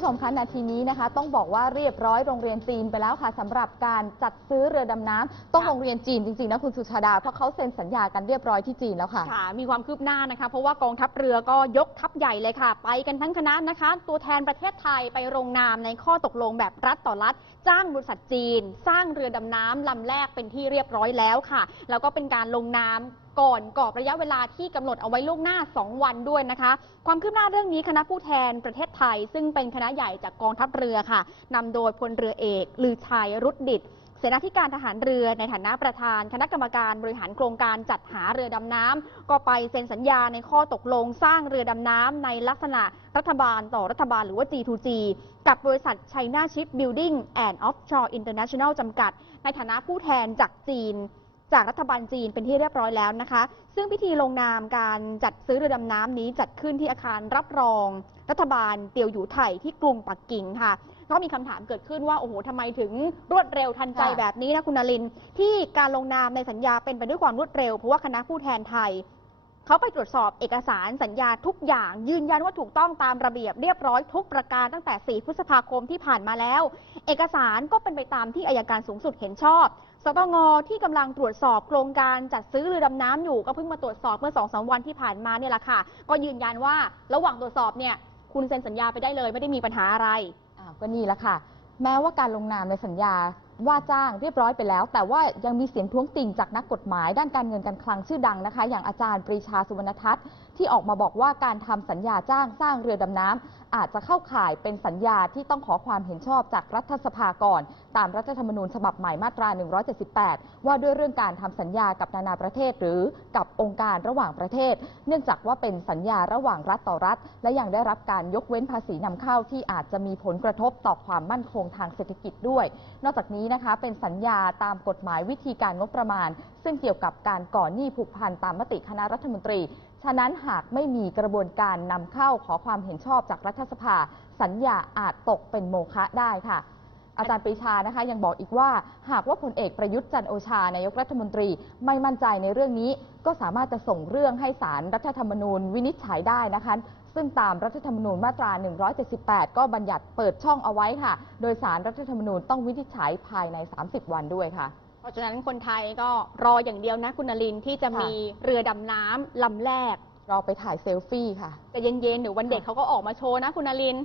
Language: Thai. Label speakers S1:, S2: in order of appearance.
S1: ผู้ชมคะนาทีนี้นะคะ ต้องบอกว่าเรียบร้อยโรงเรียนจีนไปแล้วค่ะสำหรับการจัดซื้อเรือดำน้ำต้อง
S2: ค่ะ
S1: โรงเรียนจีนจริงๆนะคุณสุชาดาเพราะเขาเซ็นสัญญากันเรียบร้อยที่จีนแล้วค่ะ
S2: ค่ะ มีความคืบหน้านะคะ เพราะว่ากองทัพเรือก็ยกทัพใหญ่เลยค่ะ ไปกันทั้งคณะนะคะ ตัวแทนประเทศไทยไปลงนามในข้อตกลงแบบรัฐต่อรัฐ จ้างบริษัทจีน สร้างเรือดำน้ำลำแรกเป็นที่เรียบร้อยแล้วค่ะ แล้วก็เป็นการลงนาม ก่อนกรอบระยะเวลาที่กำหนดเอาไว้ล่วงหน้า 2 วันด้วยนะคะ ความคืบหน้าเรื่องนี้คณะผู้แทนประเทศไทย ซึ่งเป็นคณะใหญ่จากกองทัพเรือค่ะนำโดยพลเรือเอกลือชัยรุดดิตเสนาธิการทหารเรือในฐานะประธาน คณะกรรมการบริหารโครงการจัดหาเรือดำน้ำก็ไปเซ็นสัญญาในข้อตกลงสร้างเรือดำน้ำในลักษณะรัฐบาลต่อรัฐบาลหรือว่า G2G กับบริษัท China Ship Building and Offshore International จำกัด ในฐานะผู้แทนจากจีน จากรัฐบาลจีนเป็นที่เรียบร้อยแล้วนะคะ ซึ่งพิธีลงนามการจัดซื้อเรือดำน้ำนี้จัดขึ้นที่อาคารรับรอง รัฐบาลเตียวหยูไถ่ที่กรุงปักกิ่งค่ะก็มีคำถามเกิดขึ้นว่าโอ้โหทำไมถึงรวดเร็วทันใจ
S1: ค่ะ
S2: แบบนี้นะคุณนลิน ที่การลงนามในสัญญาเป็นไปด้วยความรวดเร็วเพราะว่าคณะผู้แทนไทย เขาไปตรวจสอบเอกสารสัญญาทุกอย่าง ยืนยันว่าถูกต้องตามระเบียบเรียบร้อยทุกประการตั้งแต่ 4 พฤษภาคมที่ผ่านมาแล้ว เอกสารก็เป็นไปตามที่อายการสูงสุดเห็นชอบสตงที่กำลังตรวจสอบโครงการจัดซื้อเรือดำน้ำอยู่ก็เพิ่งมาตรวจสอบเมื่อสองสามวันที่ผ่านมาเนี่ยแหละค่ะ ก็ยืนยันว่าระหว่างตรวจสอบเนี่ยคุณเซ็นสัญญาไปได้เลย ไม่ได้มีปัญหาอะไร
S1: ก็นี่แหละค่ะ แม้ว่าการลงนามในสัญญา ว่าจ้างเรียบร้อยไปแล้ว แต่ว่ายังมีเสียงท้วงติงจากนักกฎหมาย ด้านการเงินการคลังชื่อดังนะคะ อย่างอาจารย์ปรีชาสุวรรณทัศน์ที่ออกมาบอกว่าการทำสัญญาจ้างสร้างเรือดำน้ำ อาจจะเข้าข่ายเป็นสัญญาที่ต้องขอความเห็นชอบจากรัฐสภาก่อน ตามรัฐธรรมนูญฉบับใหม่มาตรา 178 ว่าด้วยเรื่องการทำสัญญากับนานาประเทศ หรือกับองค์การระหว่างประเทศ เนื่องจากว่าเป็นสัญญาระหว่างรัฐต่อรัฐ และยังได้รับการยกเว้นภาษีนำเข้าที่อาจจะมีผลกระทบต่อความมั่นคงทางเศรษฐกิจด้วย นอกจากนี้นะคะเป็นสัญญาตามกฎหมายวิธีการงบประมาณ ซึ่งเกี่ยวกับการก่อหนี้ผูกพันตามมติคณะรัฐมนตรี ฉะนั้นหากไม่มีกระบวนการนำเข้าขอความเห็นชอบจากรัฐสภา สัญญาอาจตกเป็นโมฆะได้ค่ะ อาจารย์ปรีชานะคะ ยังบอกอีกว่า หากว่าพลเอกประยุทธ์จันโอชานายกรัฐมนตรีไม่มั่นใจในเรื่องนี้ ก็สามารถจะส่งเรื่องให้สารรัฐธรรมนูญวินิจฉัยได้นะคะซึ่งตามรัฐธรรมนูญมาตรา 178 ก็บัญญัติเปิดช่องเอาไว้ค่ะ โดยสารรัฐธรรมนูญต้องวินิจฉัยภายใน 30 วันด้วยค่ะ
S2: เพราะฉะนั้นคนไทยก็รออย่างเดียวนะคุณนลินที่จะ
S1: ค่ะ
S2: มีเรือดำน้ำลำแรก
S1: รอไปถ่ายเซลฟี่ค่ะ
S2: แต่เย็นๆเดี๋ยววันเด็กเขาก็ออกมาโชว์นะคุณนลิน